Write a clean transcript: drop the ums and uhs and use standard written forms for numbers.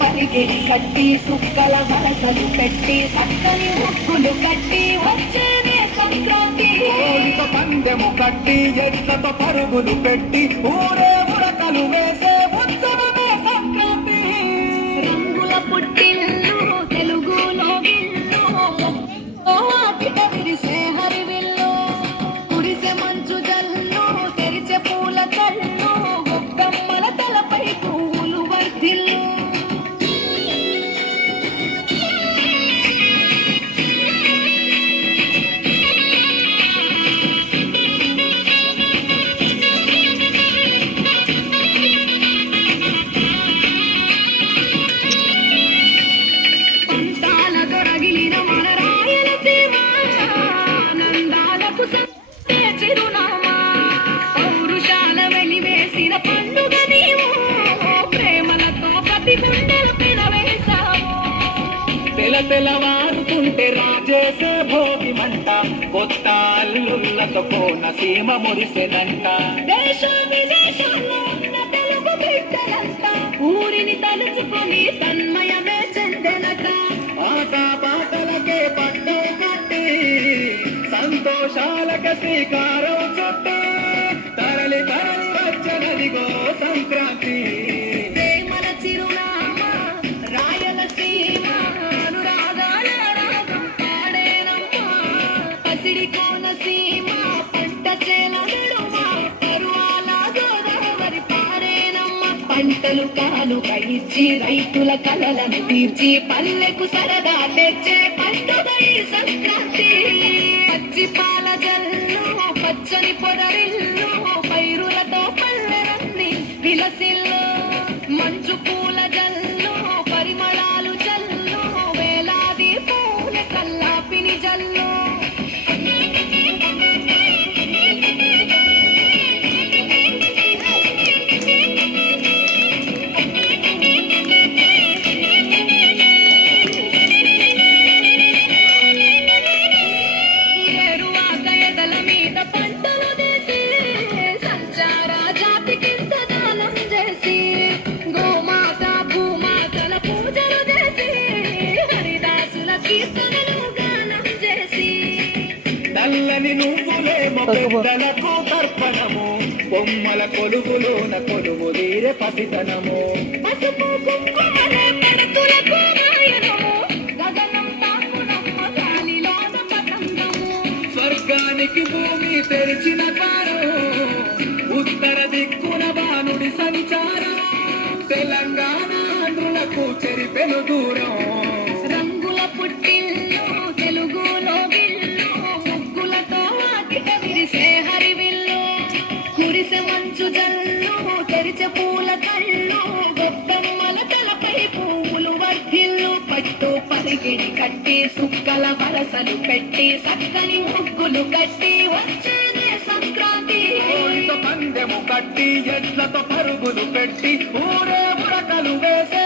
పరిగిడి కట్టి సుక్కల వరసలు పెట్టి సక్కని ముగ్గులు కట్టి వచ్చేదే సంక్రాంతి. కోడితో పందెము కట్టి ఎట్లతో పరుగులు పెట్టి ఊరే ఉరకలు వేసే ఉత్సవమే సంక్రాంతి. రంగుల పుట్టిల్లు తెలుగులో గిల్లు వాకిట విరిసే హరివిల్లు కురిసే మంచు జల్లు తెరిచే పూల కళ్ళు గొప్పమ్మల తలపై పువ్వులు వర్ధిల్లు. పంతాల దొరగిలిన మన రాయలసీమ ఆనందాలకు సంతే చిరునామా. పౌరుషాల వెలివేసిన పండుగ నీవు ప్రేమలతో ప్రతి గుండెలు పిలవేశావు. తెలవారుతుంటే రాజేసే భోగి మంట కొత్త అల్లుళ్ళతో కోనసీమ మురిసెనంట. దేశ విదేశాల్లో ఉన్న తెలుగు బిడ్డలంతా ఊరిని తలుచుకొని తన్మయమే చెందెనట. పాత పాటలకే పట్టం కట్టి సంతోషాలకి శ్రీకారం చుట్టి తరలి తరలి వచ్చనదిగో సంక్రాంతి. ప్రేమల చిరునామా రాయలసీమ అనురాగాల రాగం పాడేనమ్మా. పసిడి కోనసీమ పంట చేల నడుమ పరువాల గోదావరి పారేనమ్మ. పంటలు కానుక ఇచ్చి రైతుల కలలను తీర్చి పల్లెకు సరదా తెచ్చే పండుగ ఈ సంక్రాంతి. పచ్చి పాల జల్లు పచ్చని పొదరిల్లు పైరులతో పల్లెలన్నీ విలసిల్లు మంచు పూల జల్లు పరిమళాలు జల్లు వేలాది పూల కల్లాపిని జల్లు. ఏరువాక ఎదల మీద పంటలు తీసి సంచార జాతికింత దానం చేసి గోమాత భూమాతల పూజలు చేసి హరిదాసుల కీర్తనలు గానం చేసి నల్లని నువ్వులేమో పెద్దలకు తర్పణము బొమ్మల కొలువులోన కొలువు తీరే పసితనము. పసుపు కుంకుమలే పడతులకు మాయనము గగనం తాకునమ్మ గాలిలోన పతంగము. స్వర్గానికి భూమి తెరిచిన కారు ఉత్తర దిక్కున బాణుడి సంచారం తెలంగాణ ఆంధ్రులకు చెరిపెను దూరం. రంగుల పుట్టిల్లు తెలుగులో గిల్లు ముగ్గులతో వాకిట విరిసే హరివిల్లు కురిసే మంచు జల్లు తెరిచే పూల కళ్ళు గొప్పమ్మల తలపై పువ్వులు వర్ధిల్లు. పట్టు పరిగిడి కట్టి సుక్కల వరసలు పెట్టి సక్కని ముగ్గులు కట్టి వచ్చేదే సంక్రాంతి. కోడితో పందెము కట్టి ఎట్లతో పరుగులు పెట్టి ఊరే ఉరకలు వేసే